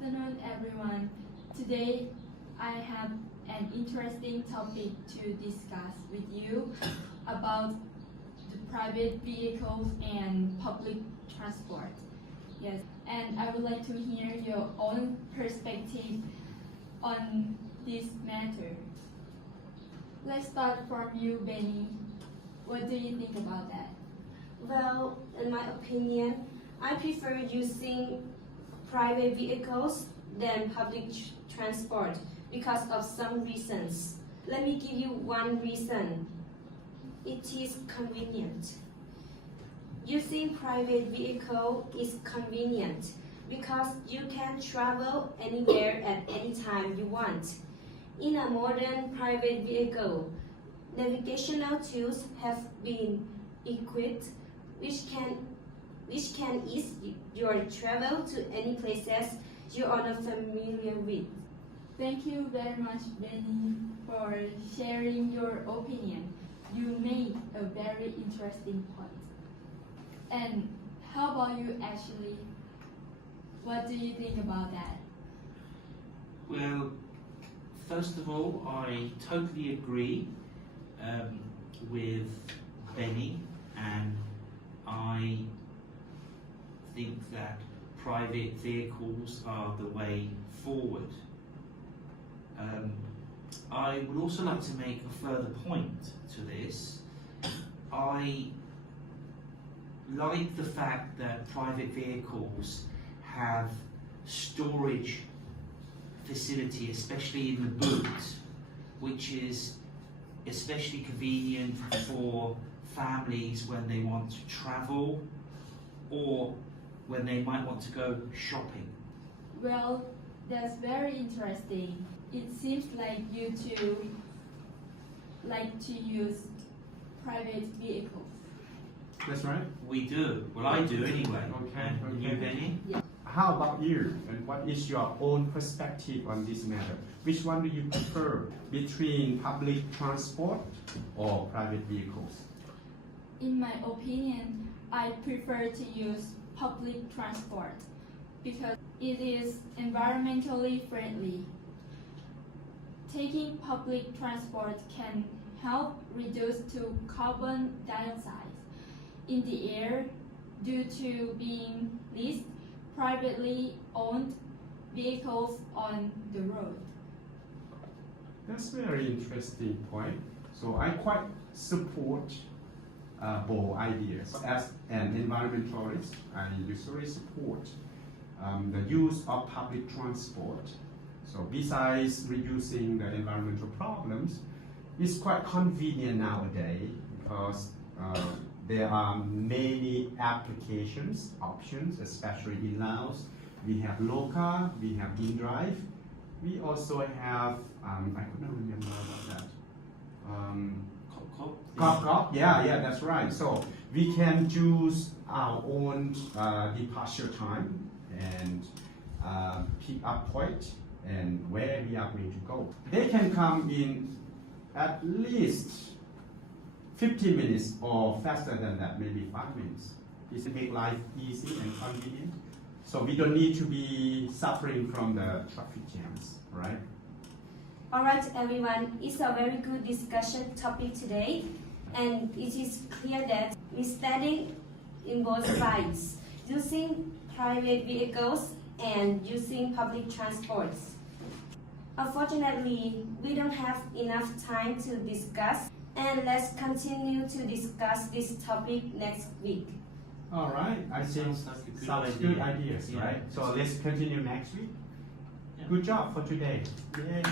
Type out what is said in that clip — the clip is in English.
afternoon, everyone. Today, I have an interesting topic to discuss with you about the private vehicles and public transport. Yes, and I would like to hear your own perspective on this matter. Let's start from you, Benny. What do you think about that? Well, in my opinion, I prefer using private vehicles than public transport because of some reasons. Let me give you one reason. It is convenient. Using private vehicle is convenient because you can travel anywhere at any time you want. In a modern private vehicle, navigational tools have been equipped which can ease your travel to any places you are not familiar with. Thank you very much, Benny, for sharing your opinion. You made a very interesting point. And how about you, Ashley? What do you think about that? Well, first of all, I totally agree with Benny, and I think that private vehicles are the way forward. I would also like to make a further point to this. I like the fact that private vehicles have storage facility, especially in the boot, which is especially convenient for families when they want to travel or when they might want to go shopping. Well, that's very interesting. It seems like you two like to use private vehicles. That's right. We do. Well, I do anyway. Okay, And you, okay. Benny? Yeah. How about you? And what is your own perspective on this matter? Which one do you prefer between public transport or private vehicles? In my opinion, I prefer to use public transport because it is environmentally friendly. Taking public transport can help reduce to carbon dioxide in the air due to being leased privately owned vehicles on the road. That's a very interesting point. So I quite support both ideas. As an environmentalist, I usually support the use of public transport. So besides reducing the environmental problems, it's quite convenient nowadays because there are many applications, options, especially in Laos. We have Loca, we have InDrive. We also have, I couldn't remember about that. Cop, yeah, that's right. So we can choose our own departure time and pick up point and where we are going to go. They can come in at least 50 minutes or faster than that, maybe 5 minutes. This makes life easy and convenient. So we don't need to be suffering from the traffic jams, right? All right, everyone, it's a very good discussion topic today, and it is clear that we're standing in both sides, using private vehicles and using public transports. Unfortunately, we don't have enough time to discuss, and let's continue to discuss this topic next week. All right, I think sounds good ideas, Yeah. right? So let's continue next week. Yeah. Good job for today. Yay.